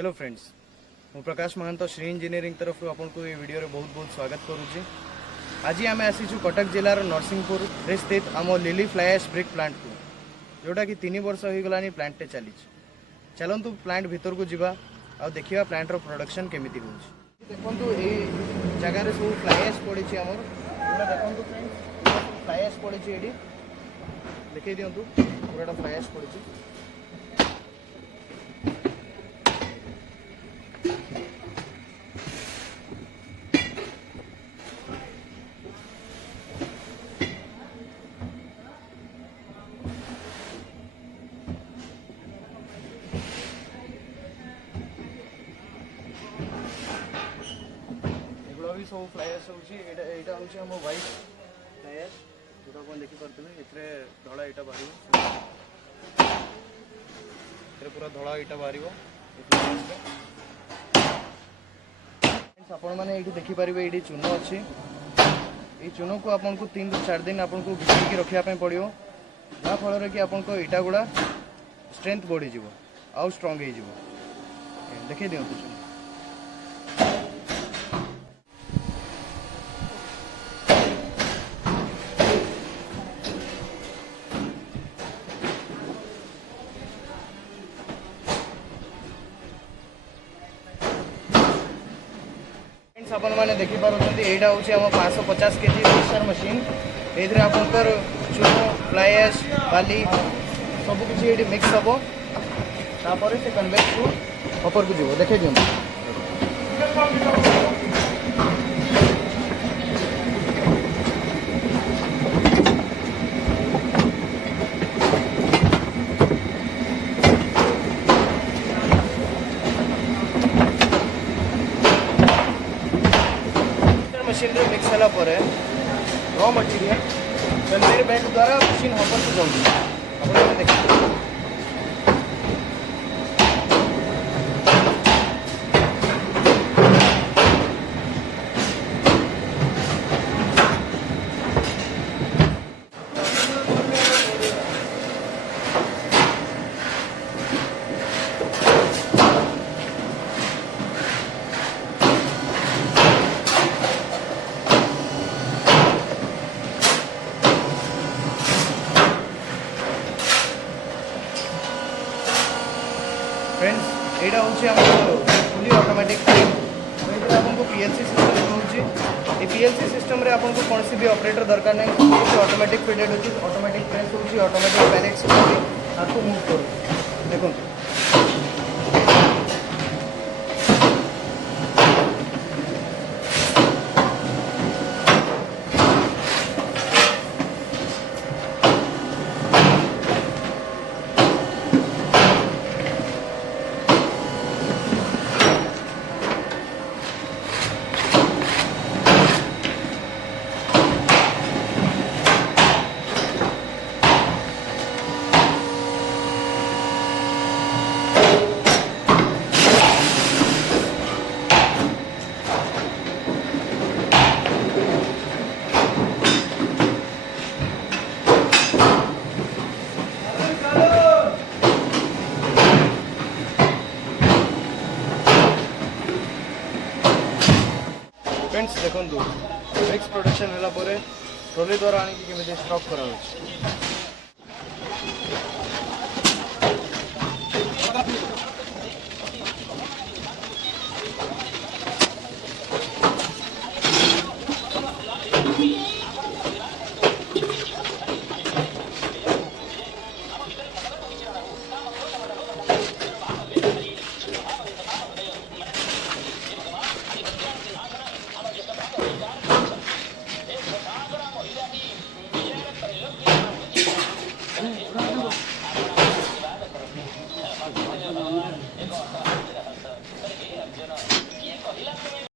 Hello friends, मु प्रकाश महांत Shri engineering तरफ आपको ये वीडियो बहुत बहुत स्वागत करुच्ची। आज आम आसीचु कटक जिलार नरसिंहपुर स्थित आम Lily fly ash brick plant को, जोटा कि 3 वर्ष हो गलानी प्लांट चली। चलतु प्लांट भीतर को जीवा आ देखा प्लांट प्रोडक्शन केमिति होउछि। देखंतु ए जगह सब फ्लाई ऐश पड़ी आमर पूरा। देखंतु फ्रेंड्स, फ्लाई ऐश पड़ी एडी देखै दियंतु, पूरा फ्लाई ऐश पड़ी। भी सब फ्लाई ऐश होटा हूँ व्हाइट फ्लाई ऐश, जोटा आप देखिपे ए धड़ा इटा बाहर, पूरा धड़ा इटा बाहर। आपण मैंने देखिपारे ये चून अच्छी। ये चून को आपन को 3 ରୁ 4 दिन आपन को भिजैकी रखापी पड़ो, जहाँफल कि आपन को इटा गुड़ा स्ट्रेंथ बढ़ी आउ स्ट्रंग हो। देखिए दिखाँ अपन मैंने देखिपार यहाँ हूँ 550 kg मिक्सर मशीन। ये आपंकर चून फ्लाई ऐश बाली सबकि ये मिक्स हम, तापर से कन्वेयर को ऊपर को जीव। देखे दिखाँ मशीन रे मिक्स होला परे रॉ मटेरियल कन्वेयर बेल्ट द्वारा मशीन हॉपर को जाऊँगी। आप देखिए फ्रेंड्स, यहाँ हूँ फुली ऑटोमेटिक आपको पीएलसी सिस्टम रोचे। पीएलसी सिस्टम रे आपको कौन सी भी ऑपरेटर दरकार नहीं। ऑटोमेटिक फिटेड होची, ऑटोमेटिक प्रेस होची, ऑटोमेटिक पैलेट्स आपको मूव करो। देखो फ्रेंड्स, देखो ब्रिक्स प्रोडक्शन होला परे ट्रॉली द्वारा आनी कि स्टॉक करा होछि।